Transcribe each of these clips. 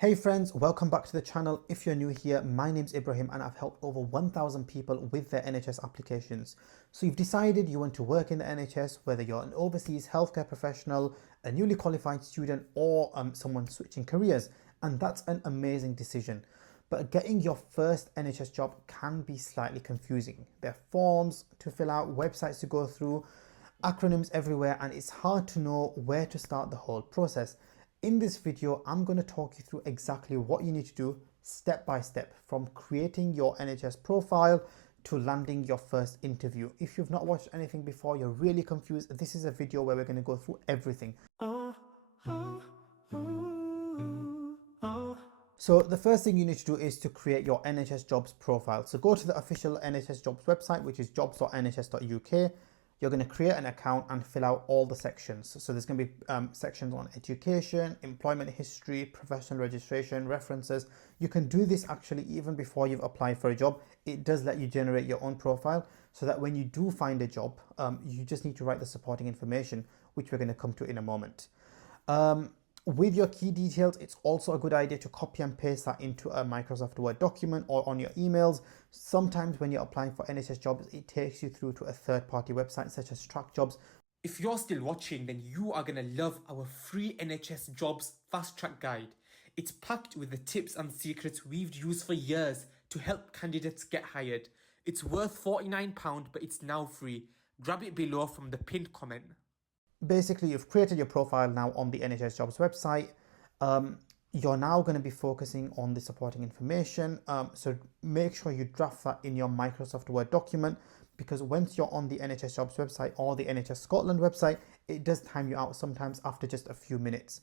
Hey friends, welcome back to the channel. If you're new here, my name's Ibrahim and I've helped over 1,000 people with their NHS applications. So you've decided you want to work in the NHS, whether you're an overseas healthcare professional, a newly qualified student, or someone switching careers. And that's an amazing decision. But getting your first NHS job can be slightly confusing. There are forms to fill out, websites to go through, acronyms everywhere, and it's hard to know where to start the whole process. In this video, I'm going to talk you through exactly what you need to do step by step, from creating your NHS profile to landing your first interview. If you've not watched anything before, you're really confused, this is a video where we're going to go through everything. So the first thing you need to do is to create your NHS Jobs profile. So go to the official NHS Jobs website, which is jobs.nhs.uk. You're going to create an account and fill out all the sections. So there's going to be sections on education, employment history, professional registration, references. You can do this actually even before you've applied for a job. It does let you generate your own profile so that when you do find a job, you just need to write the supporting information, which we're going to come to in a moment. With your key details, it's also a good idea to copy and paste that into a Microsoft Word document or on your emails. Sometimes when you're applying for NHS jobs, it takes you through to a third-party website such as Track Jobs. If you're still watching, then you are going to love our free NHS Jobs Fast Track Guide. It's packed with the tips and secrets we've used for years to help candidates get hired. It's worth £49, but it's now free. Grab it below from the pinned comment. Basically, you've created your profile now on the NHS Jobs website. You're now going to be focusing on the supporting information. So make sure you draft that in your Microsoft Word document, because once you're on the NHS Jobs website or the NHS Scotland website, it does time you out sometimes after just a few minutes.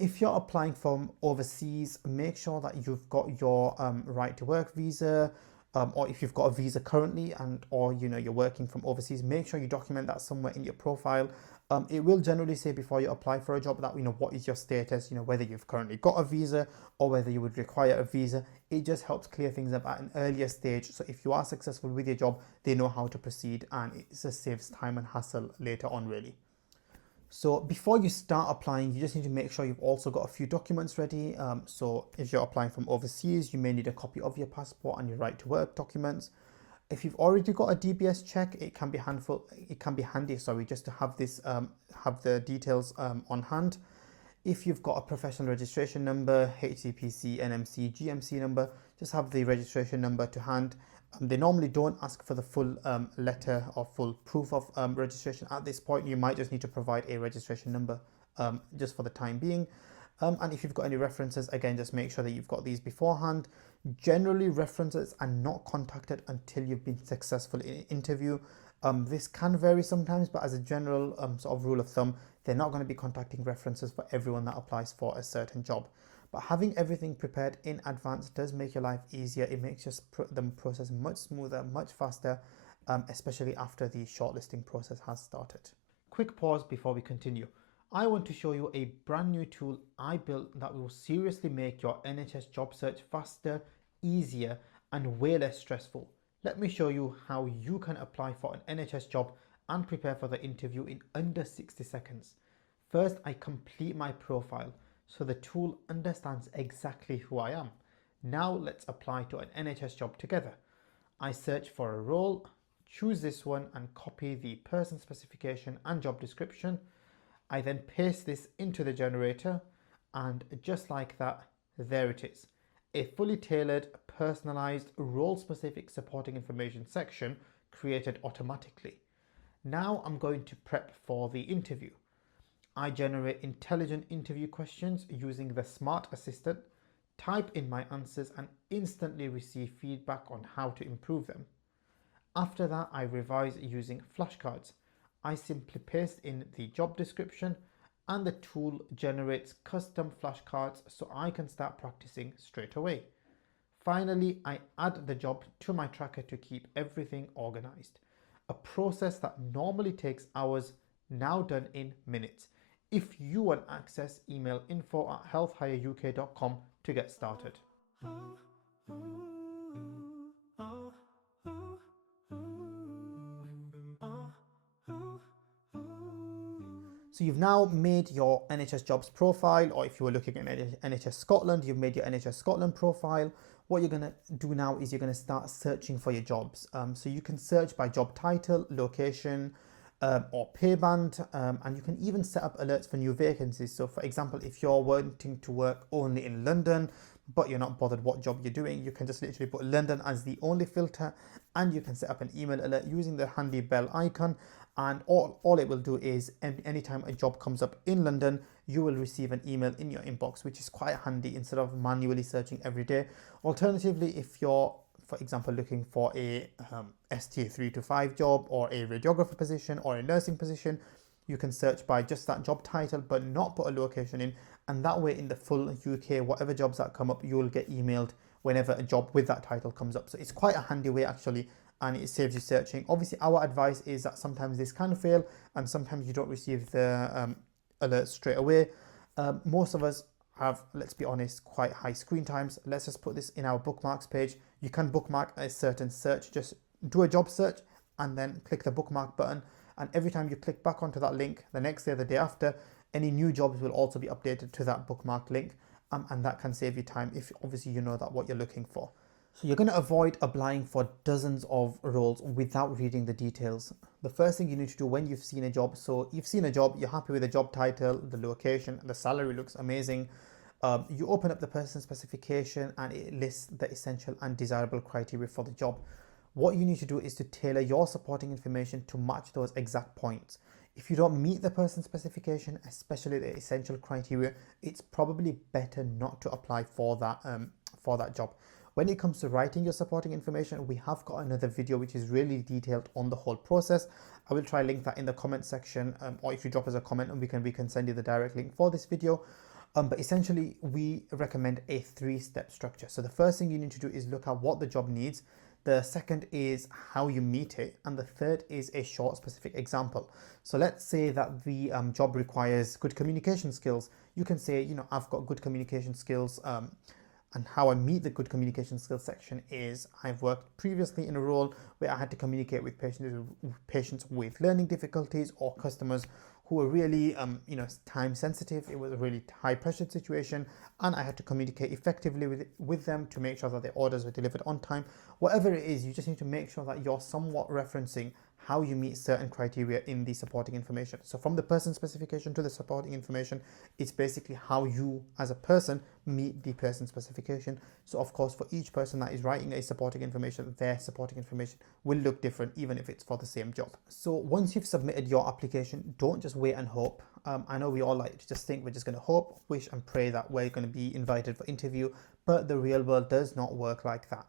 If you're applying from overseas, make sure that you've got your right to work visa, or if you've got a visa currently and or you're working from overseas, make sure you document that somewhere in your profile. It will generally say before you apply for a job that what is your status, whether you've currently got a visa or whether you would require a visa. It just helps clear things up at an earlier stage, so if you are successful with your job, they know how to proceed and it just saves time and hassle later on really. So before you start applying, you just need to make sure you've also got a few documents ready. So if you're applying from overseas, you may need a copy of your passport and your right to work documents. If you've already got a DBS check, it can be handy, just to have this have the details on hand. If you've got a professional registration number, HCPC, NMC, GMC number, just have the registration number to hand. They normally don't ask for the full letter or full proof of registration at this point. You might just need to provide a registration number just for the time being. And if you've got any references, again, just make sure that you've got these beforehand. Generally, references are not contacted until you've been successful in an interview. This can vary sometimes, but as a general sort of rule of thumb, they're not going to be contacting references for everyone that applies for a certain job. But having everything prepared in advance does make your life easier. It makes the process much smoother, much faster, especially after the shortlisting process has started. Quick pause before we continue. I want to show you a brand new tool I built that will seriously make your NHS job search faster, easier, and way less stressful. Let me show you how you can apply for an NHS job and prepare for the interview in under 60 seconds. First, I complete my profile so the tool understands exactly who I am. Now let's apply to an NHS job together. I search for a role, choose this one and copy the person specification and job description. I then paste this into the generator and just like that, there it is. A fully tailored, personalized, role-specific supporting information section created automatically. Now I'm going to prep for the interview. I generate intelligent interview questions using the Smart Assistant, type in my answers and instantly receive feedback on how to improve them. After that, I revise using flashcards. I simply paste in the job description and the tool generates custom flashcards so I can start practicing straight away. Finally, I add the job to my tracker to keep everything organized. A process that normally takes hours, now done in minutes. If you want access, email info@healthhireuk.com to get started. So you've now made your NHS Jobs profile, or if you were looking at NHS Scotland, you've made your NHS Scotland profile. What you're going to do now is you're going to start searching for your jobs. So you can search by job title, location, or pay band, and you can even set up alerts for new vacancies. So for example, if you're wanting to work only in London, but you're not bothered what job you're doing, you can just literally put London as the only filter, and you can set up an email alert using the handy bell icon. And all it will do is anytime a job comes up in London, you will receive an email in your inbox, which is quite handy instead of manually searching every day. Alternatively, if you're, for example, looking for a ST3 to 5 job, or a radiographer position, or a nursing position, you can search by just that job title but not put a location in, and that way in the full UK, whatever jobs that come up, you will get emailed whenever a job with that title comes up. So it's quite a handy way actually, and it saves you searching. Obviously, our advice is that sometimes this can fail and sometimes you don't receive the alerts straight away. Most of us have, let's be honest, quite high screen times. Let's just put this in our bookmarks page. You can bookmark a certain search, just do a job search and then click the bookmark button, and every time you click back onto that link, the next day or the day after, any new jobs will also be updated to that bookmark link, and that can save you time if obviously you know that what you're looking for. So you're going to avoid applying for dozens of roles without reading the details. The first thing you need to do when you've seen a job, so you've seen a job, you're happy with the job title, the location, the salary looks amazing. You open up the person specification and it lists the essential and desirable criteria for the job. What you need to do is to tailor your supporting information to match those exact points. If you don't meet the person specification, especially the essential criteria, it's probably better not to apply for that job. When it comes to writing your supporting information, we have got another video which is really detailed on the whole process. I will try link that in the comment section, or if you drop us a comment, and we can send you the direct link for this video. But essentially, we recommend a 3-step structure. So the first thing you need to do is look at what the job needs. The second is how you meet it, and the third is a short specific example. So let's say that the job requires good communication skills. You can say, I've got good communication skills, and how I meet the good communication skills section is I've worked previously in a role where I had to communicate with patients with learning difficulties, or customers who were really time sensitive. It was a really high pressure situation, and I had to communicate effectively with them to make sure that their orders were delivered on time. Whatever it is, you just need to make sure that you're somewhat referencing how you meet certain criteria in the supporting information. So from the person specification to the supporting information, it's basically how you as a person meet the person specification. So of course, for each person that is writing a supporting information, their supporting information will look different, even if it's for the same job. So once you've submitted your application, don't just wait and hope. I know we all like to just think we're just going to hope, wish and pray that we're going to be invited for interview, but the real world does not work like that.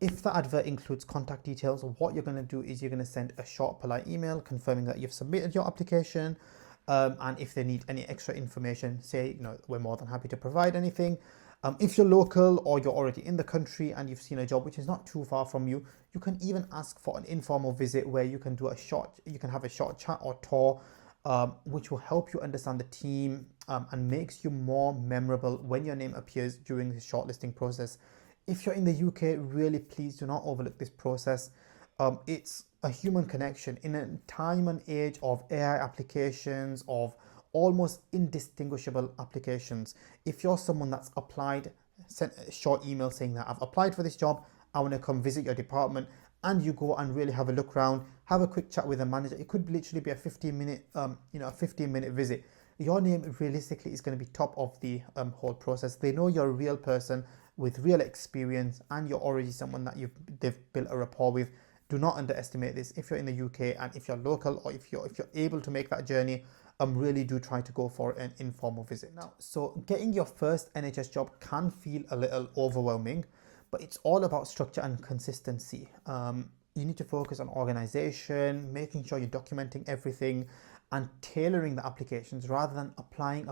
If the advert includes contact details, what you're going to do is you're going to send a short polite email confirming that you've submitted your application, and if they need any extra information, say, we're more than happy to provide anything. If you're local or you're already in the country and you've seen a job which is not too far from you, you can even ask for an informal visit where you can have a short chat or tour, which will help you understand the team, and makes you more memorable when your name appears during the shortlisting process. If you're in the UK, really please do not overlook this process. It's a human connection in a time and age of AI applications, of almost indistinguishable applications. If you're someone that's applied, sent a short email saying that I've applied for this job, I want to come visit your department, and you go and really have a look around, have a quick chat with a manager. It could literally be a 15-minute visit. Your name realistically is going to be top of the whole process. They know you're a real person with real experience, and you're already someone that they've built a rapport with. Do not underestimate this. If you're in the UK and if you're local, or if you're able to make that journey, really do try to go for an informal visit. Now, so getting your first NHS job can feel a little overwhelming, but it's all about structure and consistency. You need to focus on organization, making sure you're documenting everything, and tailoring the applications rather than applying,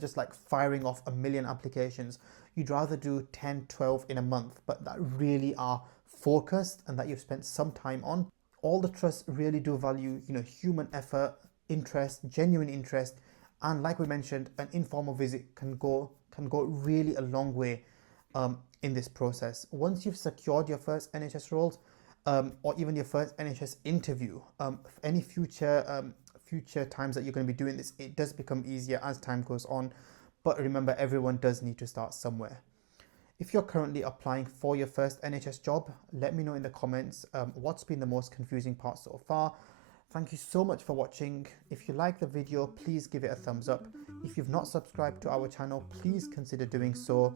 just like firing off a million applications. You'd rather do 10, 12 in a month, but that really are focused and that you've spent some time on. All the trusts really do value, human effort, interest, genuine interest, and like we mentioned, an informal visit can go really a long way in this process. Once you've secured your first NHS roles, or even your first NHS interview, any future future times that you're going to be doing this, it does become easier as time goes on. But remember, everyone does need to start somewhere. If you're currently applying for your first NHS job, let me know in the comments what's been the most confusing part so far. Thank you so much for watching. If you like the video, please give it a thumbs up. If you've not subscribed to our channel, please consider doing so.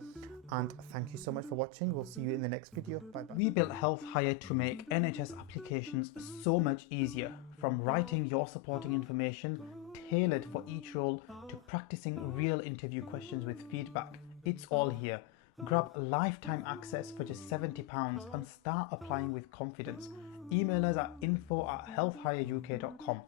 And thank you so much for watching. We'll see you in the next video. Bye bye. We built Health Hire to make NHS applications so much easier. From writing your supporting information tailored for each role to practicing real interview questions with feedback. It's all here. Grab lifetime access for just £70 and start applying with confidence. Email us at info@healthhireuk.com.